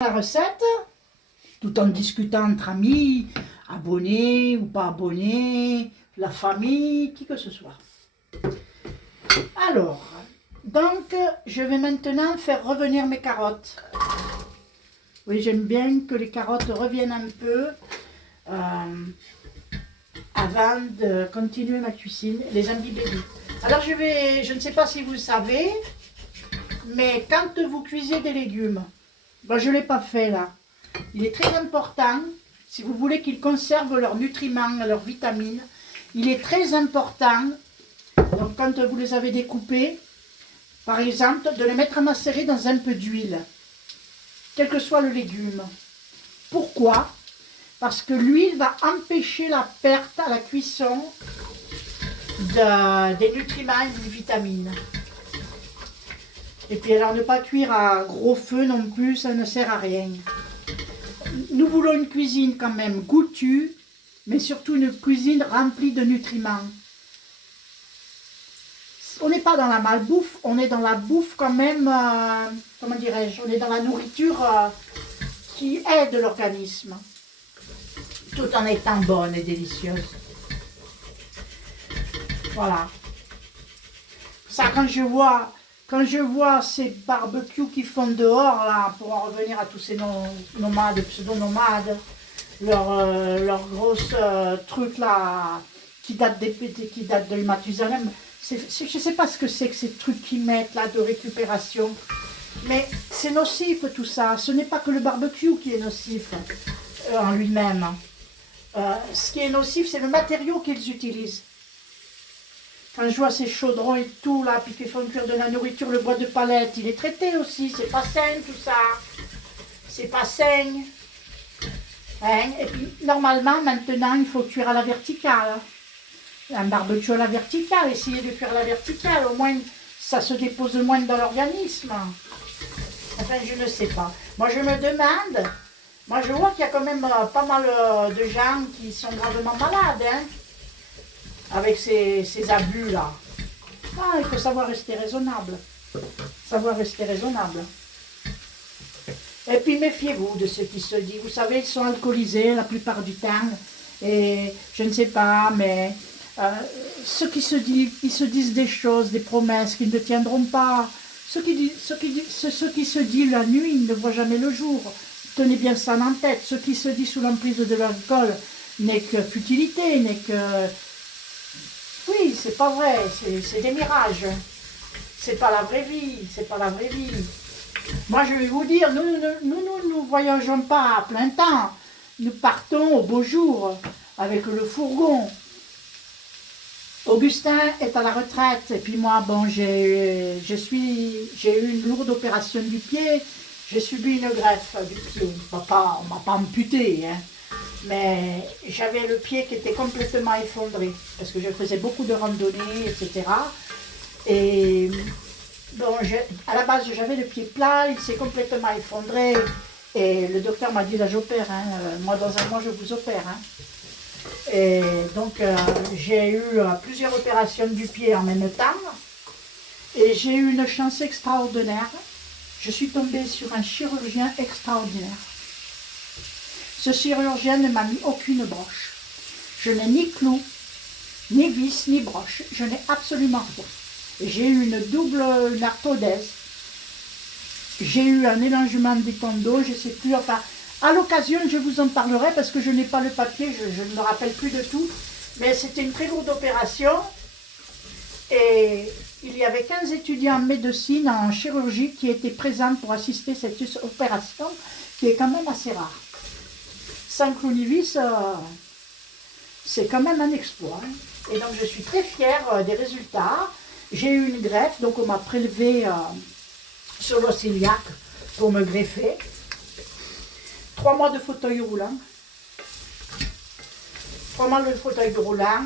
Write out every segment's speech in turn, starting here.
La recette, tout en discutant entre amis, abonnés ou pas abonnés, la famille, qui que ce soit. Alors, donc, je vais maintenant faire revenir mes carottes. Oui, j'aime bien que les carottes reviennent un peu avant de continuer ma cuisine, les imbiber vite. Alors, je ne sais pas si vous le savez, mais quand vous cuisez des légumes, ben, je ne l'ai pas fait là. Il est très important, si vous voulez qu'ils conservent leurs nutriments, leurs vitamines, il est très important, donc quand vous les avez découpés, par exemple, de les mettre à macérer dans un peu d'huile, quel que soit le légume. Pourquoi? Parce que l'huile va empêcher la perte à la cuisson des nutriments et des vitamines. Et puis alors ne pas cuire à gros feu non plus, ça ne sert à rien. Nous voulons une cuisine quand même goûtue, mais surtout une cuisine remplie de nutriments. On n'est pas dans la malbouffe, on est dans la bouffe quand même, comment dirais-je, on est dans la nourriture qui aide l'organisme, tout en étant bonne et délicieuse. Voilà. Ça, quand je vois ces barbecues qui font dehors, là, pour en revenir à tous ces nomades, pseudo-nomades, leurs grosses trucs là, qui datent de Mathusalem, je ne sais pas ce que c'est que ces trucs qu'ils mettent là de récupération, mais c'est nocif tout ça. Ce n'est pas que le barbecue qui est nocif en lui-même. Ce qui est nocif, c'est le matériau qu'ils utilisent. Quand je vois ces chaudrons et tout, là, puis qu'ils font cuire de la nourriture, le bois de palette, il est traité aussi. C'est pas sain, tout ça. C'est pas sain. Hein? Et puis, normalement, maintenant, il faut cuire à la verticale. Un barbecue à la verticale, essayez de cuire à la verticale. Au moins, ça se dépose moins dans l'organisme. Enfin, je ne sais pas. Moi, je me demande... Moi, je vois qu'il y a quand même pas mal de gens qui sont gravement malades, hein, avec ces abus-là. Ah, il faut savoir rester raisonnable. Savoir rester raisonnable. Et puis, méfiez-vous de ce qui se dit. Vous savez, ils sont alcoolisés la plupart du temps. Et je ne sais pas, mais ceux qui se disent des choses, des promesses qu'ils ne tiendront pas. Ce qui se dit la nuit, ils ne voient jamais le jour. Tenez bien ça en tête. Ce qui se dit sous l'emprise de l'alcool n'est que futilité, n'est que... Oui, c'est pas vrai, c'est des mirages. C'est pas la vraie vie, c'est pas la vraie vie. Moi, je vais vous dire, nous ne voyageons pas à plein temps. Nous partons au beau jour avec le fourgon. Augustin est à la retraite et puis moi, bon, j'ai eu une lourde opération du pied. J'ai subi une greffe du pied. On ne m'a pas amputé, hein. Mais j'avais le pied qui était complètement effondré parce que je faisais beaucoup de randonnées, etc. Et bon, à la base, j'avais le pied plat, il s'est complètement effondré. Et le docteur m'a dit, là, j'opère, hein. Moi, dans un mois, je vous opère. Hein. Et donc, j'ai eu plusieurs opérations du pied en même temps. Et j'ai eu une chance extraordinaire. Je suis tombée sur un chirurgien extraordinaire. Ce chirurgien ne m'a mis aucune broche. Je n'ai ni clou, ni vis, ni broche. Je n'ai absolument rien. J'ai eu une double arthrodèse. J'ai eu un élongement des condos, je ne sais plus. Enfin, à l'occasion, je vous en parlerai parce que je n'ai pas le papier, je ne me rappelle plus de tout. Mais c'était une très lourde opération. Et il y avait 15 étudiants en médecine, en chirurgie, qui étaient présents pour assister à cette opération, qui est quand même assez rare. Sans clou ni vis, c'est quand même un exploit. Hein. Et donc je suis très fière des résultats. J'ai eu une greffe, donc on m'a prélevé sur l'os iliaque pour me greffer. 3 mois de fauteuil roulant. 3 mois de fauteuil roulant.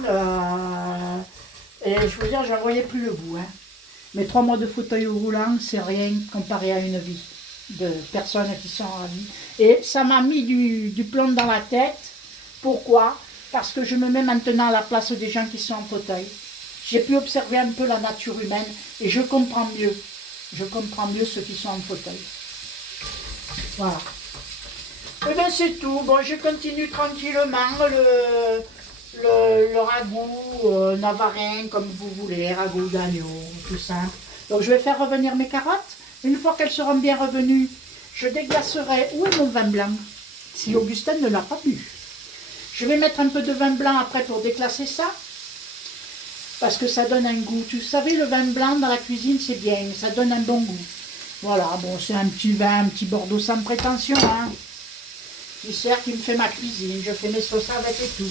Et je veux dire, je n'en voyais plus le bout. Hein. Mais 3 mois de fauteuil roulant, c'est rien comparé à une vie de personnes qui sont en vie. Et ça m'a mis du plomb dans la tête. Pourquoi? Parce que je me mets maintenant à la place des gens qui sont en fauteuil. J'ai pu observer un peu la nature humaine et je comprends mieux. Je comprends mieux ceux qui sont en fauteuil. Voilà. Et bien c'est tout. Bon, je continue tranquillement le ragoût navarin, comme vous voulez, ragoût d'agneau, tout simple. Donc je vais faire revenir mes carottes. Une fois qu'elles seront bien revenues, je déglacerai. Où est mon vin blanc? Si Augustin ne l'a pas bu. Je vais mettre un peu de vin blanc après pour déclasser ça. Parce que ça donne un goût. Tu savez, le vin blanc dans la cuisine, c'est bien. Ça donne un bon goût. Voilà, bon, c'est un petit vin, un petit Bordeaux sans prétention, hein. Qui sert, qui me fait ma cuisine. Je fais mes sauces avec et tout.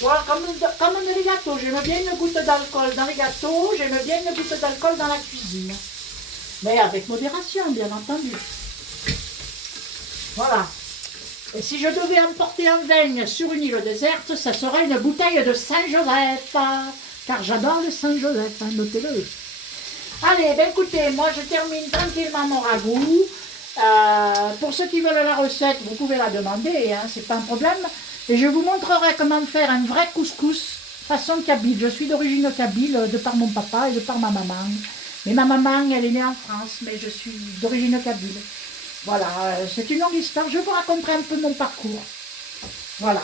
Voilà, comme dans les gâteaux. J'aime bien une goutte d'alcool dans les gâteaux. J'aime bien une goutte d'alcool dans la cuisine. Mais avec modération, bien entendu. Voilà. Et si je devais emporter un vin sur une île déserte, ça serait une bouteille de Saint-Joseph. Car j'adore le Saint-Joseph, hein, notez-le. Allez, ben écoutez, moi je termine tranquillement mon ragoût. Pour ceux qui veulent la recette, vous pouvez la demander, hein, c'est pas un problème. Et je vous montrerai comment faire un vrai couscous façon kabyle. Je suis d'origine kabyle de par mon papa et de par ma maman. Mais ma maman, elle est née en France, mais je suis d'origine kabyle. Voilà, c'est une longue histoire. Je vous raconterai un peu mon parcours. Voilà.